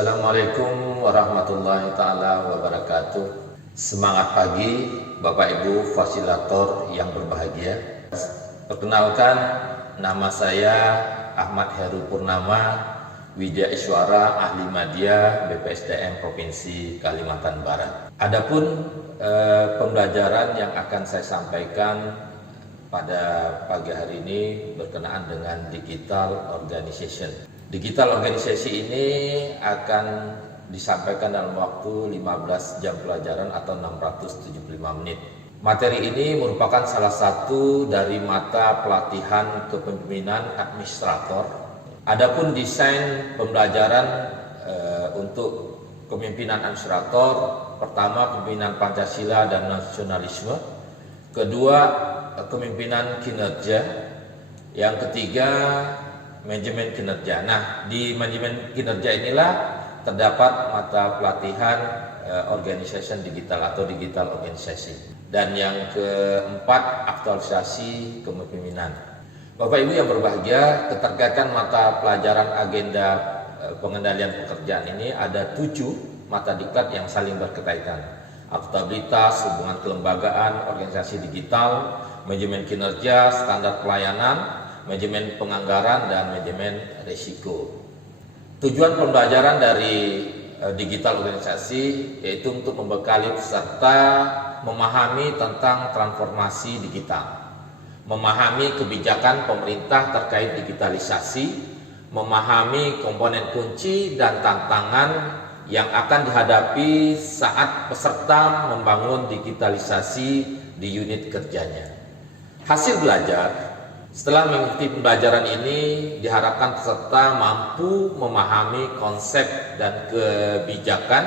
Assalamualaikum warahmatullahi ta'ala wabarakatuh. Semangat pagi Bapak Ibu Fasilitator yang berbahagia. Perkenalkan, nama saya Ahmad Heru Purnama, Widya Iswara, Ahli Madya BPSDM Provinsi Kalimantan Barat. Adapun pembelajaran yang akan saya sampaikan pada pagi hari ini berkenaan dengan digital organization. Digital organisasi ini akan disampaikan dalam waktu 15 jam pelajaran atau 675 menit. Materi ini merupakan salah satu dari mata pelatihan kepemimpinan administrator. Adapun desain pembelajaran untuk kepemimpinan administrator, pertama kepemimpinan Pancasila dan nasionalisme, kedua kepemimpinan kinerja, yang ketiga manajemen kinerja. Nah, di manajemen kinerja inilah terdapat mata pelatihan organization digital atau digital organization. Dan yang keempat, aktualisasi kepemimpinan. Bapak Ibu yang berbahagia, keterkaitan mata pelajaran agenda pengendalian pekerjaan ini ada 7 mata diklat yang saling berkaitan. Akuntabilitas, hubungan kelembagaan, organisasi digital, manajemen kinerja, standar pelayanan, manajemen penganggaran, dan manajemen risiko. Tujuan pembelajaran dari digital organisasi yaitu untuk membekali peserta memahami tentang transformasi digital, memahami kebijakan pemerintah terkait digitalisasi, memahami komponen kunci dan tantangan yang akan dihadapi saat peserta membangun digitalisasi di unit kerjanya. Hasil belajar: setelah mengikuti pembelajaran ini, diharapkan peserta mampu memahami konsep dan kebijakan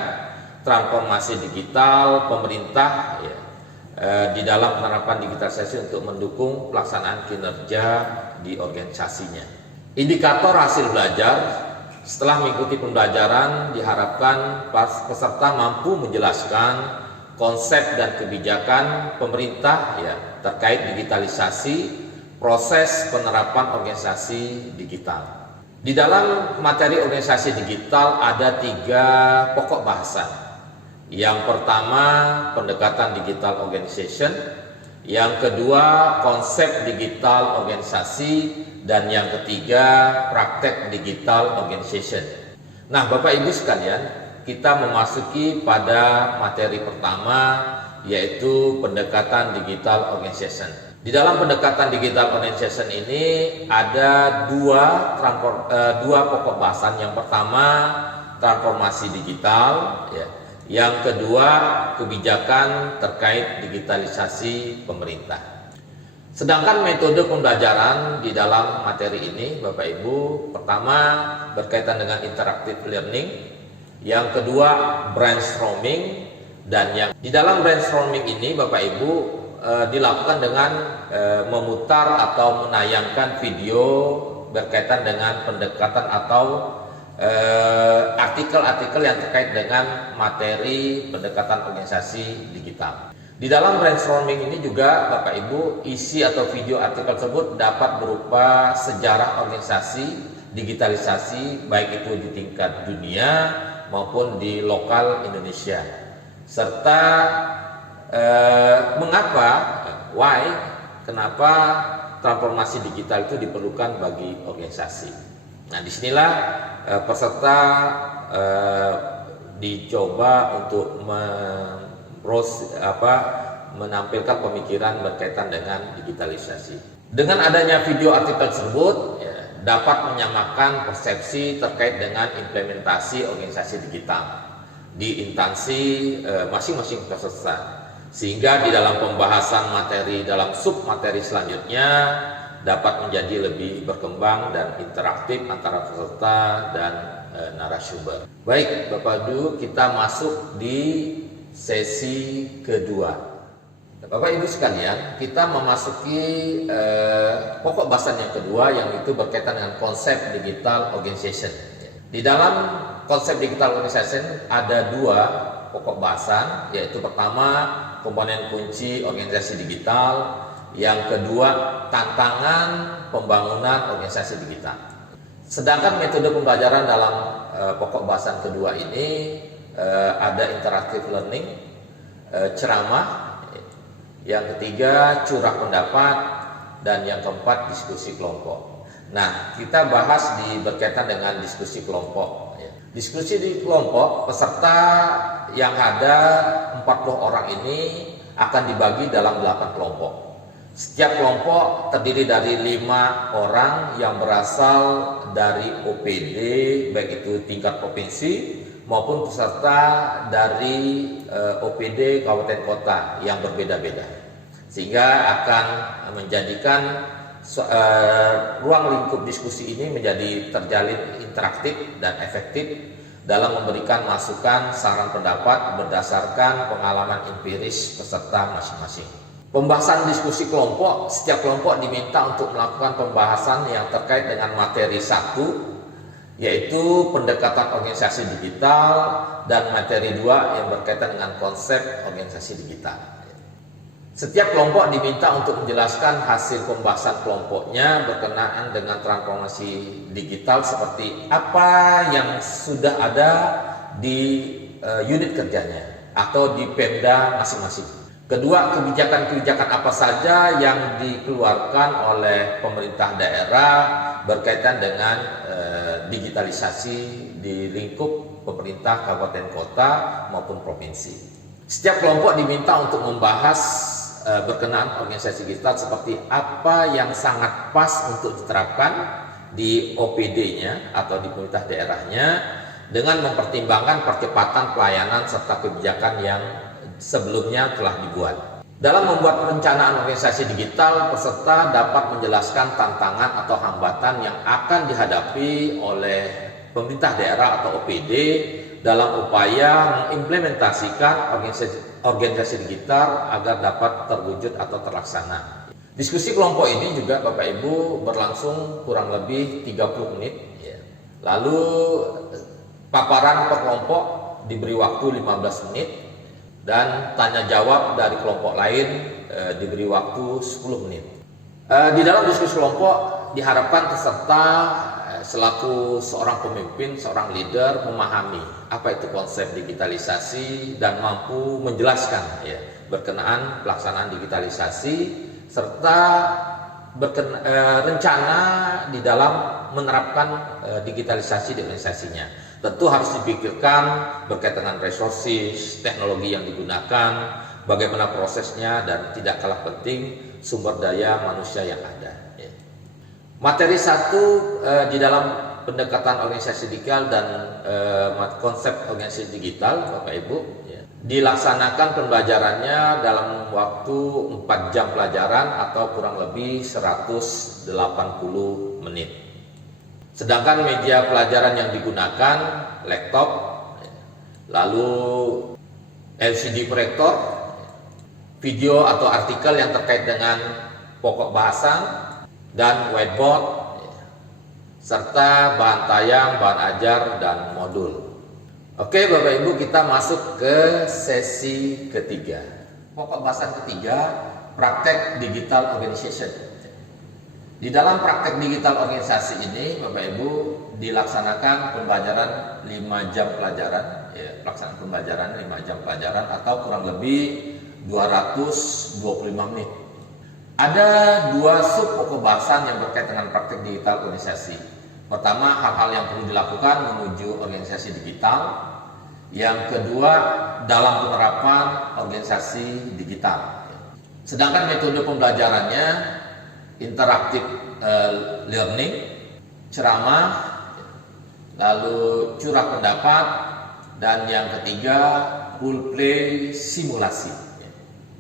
transformasi digital pemerintah di dalam penerapan digitalisasi untuk mendukung pelaksanaan kinerja di organisasinya. Indikator hasil belajar: setelah mengikuti pembelajaran, diharapkan peserta mampu menjelaskan konsep dan kebijakan pemerintah terkait digitalisasi, proses penerapan organisasi digital. Di dalam materi organisasi digital ada 3 pokok bahasan. Yang pertama, pendekatan digital organization. Yang kedua, konsep digital organisasi. Dan yang ketiga, praktek digital organization. Nah, Bapak Ibu sekalian, kita memasuki pada materi pertama, yaitu pendekatan digital organization. Di dalam pendekatan digital organization ini ada dua pokok bahasan. Yang pertama, transformasi digital, yang kedua, kebijakan terkait digitalisasi pemerintah. Sedangkan metode pembelajaran di dalam materi ini, Bapak Ibu, pertama berkaitan dengan interactive learning, yang kedua brainstorming, dan yang di dalam brainstorming ini, Bapak Ibu, dilakukan dengan memutar atau menayangkan video berkaitan dengan pendekatan atau artikel-artikel yang terkait dengan materi pendekatan organisasi digital. Di dalam brainstorming ini juga, Bapak Ibu, isi atau video artikel tersebut dapat berupa sejarah organisasi digitalisasi, baik itu di tingkat dunia maupun di lokal Indonesia, serta kenapa transformasi digital itu diperlukan bagi organisasi. Nah, disinilah peserta dicoba untuk menampilkan pemikiran berkaitan dengan digitalisasi. Dengan adanya video artikel tersebut, dapat menyamakan persepsi terkait dengan implementasi organisasi digital di instansi masing-masing peserta, sehingga di dalam pembahasan materi dalam sub materi selanjutnya dapat menjadi lebih berkembang dan interaktif antara peserta dan narasumber. Baik, Bapak Ibu, kita masuk di sesi kedua. Bapak Ibu sekalian, kita memasuki pokok bahasan yang kedua, yang itu berkaitan dengan konsep digital organization. Di dalam konsep digital organization ada 2 pokok bahasan, yaitu pertama, komponen kunci organisasi digital, yang kedua, tantangan pembangunan organisasi digital. Sedangkan metode pembelajaran dalam pokok bahasan kedua ini ada interactive learning, ceramah, yang ketiga curah pendapat, dan yang keempat diskusi kelompok. Nah, kita bahas berkaitan dengan diskusi kelompok. Diskusi di kelompok, peserta yang ada 40 orang ini akan dibagi dalam 8 kelompok. Setiap kelompok terdiri dari 5 orang yang berasal dari OPD, baik itu tingkat provinsi maupun peserta dari OPD kabupaten kota yang berbeda-beda, sehingga akan menjadikan ruang lingkup diskusi ini menjadi terjalin interaktif dan efektif dalam memberikan masukan, saran pendapat berdasarkan pengalaman empiris peserta masing-masing. Pembahasan diskusi kelompok, setiap kelompok diminta untuk melakukan pembahasan yang terkait dengan materi 1, yaitu pendekatan organisasi digital, dan materi 2 yang berkaitan dengan konsep organisasi digital. Setiap kelompok diminta untuk menjelaskan hasil pembahasan kelompoknya berkenaan dengan transformasi digital seperti apa yang sudah ada di unit kerjanya atau di Pemda masing-masing. Kedua, kebijakan-kebijakan apa saja yang dikeluarkan oleh pemerintah daerah berkaitan dengan digitalisasi di lingkup pemerintah kabupaten kota maupun provinsi. Setiap kelompok diminta untuk membahas berkenaan organisasi digital seperti apa yang sangat pas untuk diterapkan di OPD-nya atau di pemerintah daerahnya dengan mempertimbangkan percepatan pelayanan serta kebijakan yang sebelumnya telah dibuat. Dalam membuat perencanaan organisasi digital, peserta dapat menjelaskan tantangan atau hambatan yang akan dihadapi oleh pemerintah daerah atau OPD dalam upaya mengimplementasikan organisasi digital agar dapat terwujud atau terlaksana. Diskusi kelompok ini juga Bapak Ibu berlangsung kurang lebih 30 menit. Lalu paparan per kelompok diberi waktu 15 menit dan tanya jawab dari kelompok lain diberi waktu 10 menit. Di dalam diskusi kelompok diharapkan peserta selaku seorang pemimpin, seorang leader memahami apa itu konsep digitalisasi dan mampu menjelaskan berkenaan pelaksanaan digitalisasi serta rencana di dalam menerapkan digitalisasi di organisasinya. Tentu harus dipikirkan berkaitan dengan resources, teknologi yang digunakan, bagaimana prosesnya, dan tidak kalah penting sumber daya manusia yang ada. Materi 1 di dalam pendekatan organisasi digital dan konsep organisasi digital, Bapak Ibu, dilaksanakan pembelajarannya dalam waktu 4 jam pelajaran atau kurang lebih 180 menit. Sedangkan media pelajaran yang digunakan laptop, lalu LCD proyektor, video atau artikel yang terkait dengan pokok bahasan, dan whiteboard, serta bahan tayang, bahan ajar, dan modul. Oke Bapak Ibu, kita masuk ke sesi ketiga. Pokok bahasan ketiga, praktek digital organization. Di dalam praktek digital organisasi ini Bapak Ibu dilaksanakan pembelajaran 5 jam pelajaran, pelaksanaan pembelajaran 5 jam pelajaran atau kurang lebih 225 menit. Ada 2 sub pokok bahasan yang berkaitan dengan praktek digital organisasi. Pertama, hal-hal yang perlu dilakukan menuju organisasi digital. Yang kedua, dalam penerapan organisasi digital. Sedangkan metode pembelajarannya interaktif learning, ceramah, lalu curah pendapat, dan yang ketiga role play simulasi.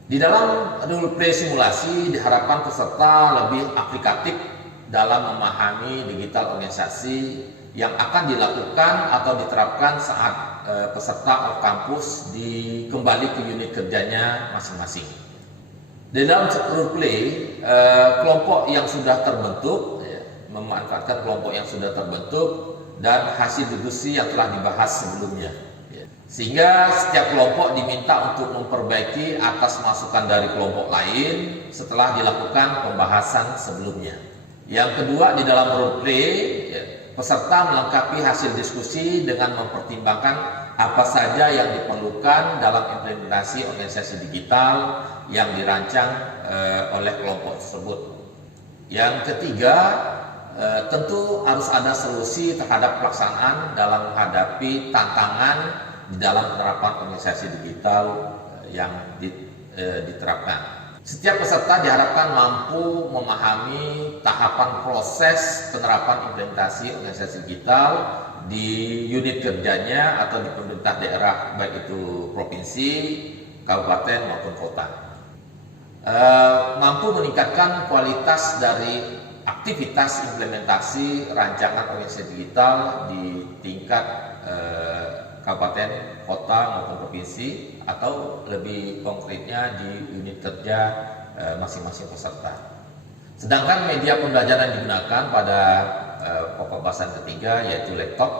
Di dalam role play simulasi diharapkan peserta lebih aplikatif dalam memahami digital organisasi yang akan dilakukan atau diterapkan saat peserta off kampus kembali ke unit kerjanya masing-masing. Di dalam role play, kelompok yang sudah terbentuk, memanfaatkan kelompok yang sudah terbentuk dan hasil diskusi yang telah dibahas sebelumnya. Sehingga setiap kelompok diminta untuk memperbaiki atas masukan dari kelompok lain setelah dilakukan pembahasan sebelumnya. Yang kedua, di dalam role play, Peserta melengkapi hasil diskusi dengan mempertimbangkan apa saja yang diperlukan dalam implementasi organisasi digital yang dirancang oleh kelompok tersebut. Yang ketiga, tentu harus ada solusi terhadap pelaksanaan dalam menghadapi tantangan di dalam penerapan organisasi digital yang diterapkan. Setiap peserta diharapkan mampu memahami tahapan proses penerapan implementasi organisasi digital di unit kerjanya atau di pemerintah daerah, baik itu provinsi, kabupaten maupun kota. Mampu meningkatkan kualitas dari aktivitas implementasi rancangan organisasi digital di tingkat kabupaten, kota maupun provinsi, atau lebih konkretnya di unit kerja masing-masing peserta. Sedangkan media pembelajaran digunakan pada pokok bahasan ketiga yaitu laptop,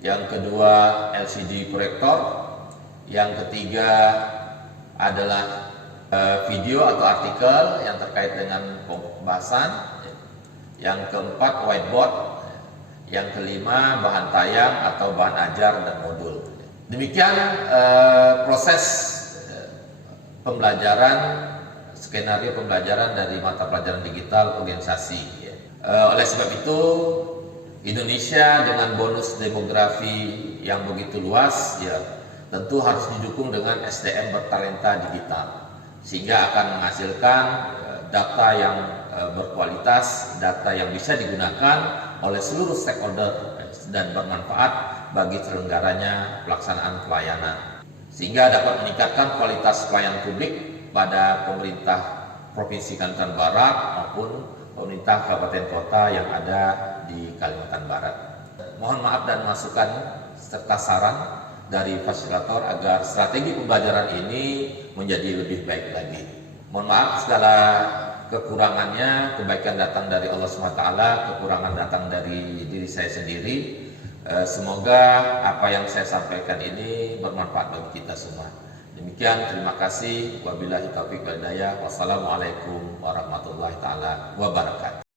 yang kedua LCD proyektor, yang ketiga adalah video atau artikel yang terkait dengan pokok bahasan, yang keempat whiteboard, yang kelima bahan tayang atau bahan ajar dan modul. Demikian proses pembelajaran, skenario pembelajaran dari mata pelajaran digital organisasi. Oleh sebab itu, Indonesia dengan bonus demografi yang begitu luas, ya tentu harus didukung dengan SDM bertalenta digital, sehingga akan menghasilkan data yang berkualitas, data yang bisa digunakan oleh seluruh stakeholder dan bermanfaat bagi terselenggaranya pelaksanaan pelayanan, sehingga dapat meningkatkan kualitas pelayanan publik pada pemerintah Provinsi Kalimantan Barat maupun pemerintah kabupaten kota yang ada di Kalimantan Barat. Mohon maaf dan masukan serta saran dari fasilitator agar strategi pembelajaran ini menjadi lebih baik lagi. Mohon maaf segala kekurangannya, kebaikan datang dari Allah SWT, kekurangan datang dari diri saya sendiri. Semoga apa yang saya sampaikan ini bermanfaat bagi kita semua. Demikian, terima kasih. Wabillahi taufiq wal hidayah. Wassalamualaikum warahmatullahi taala wabarakatuh.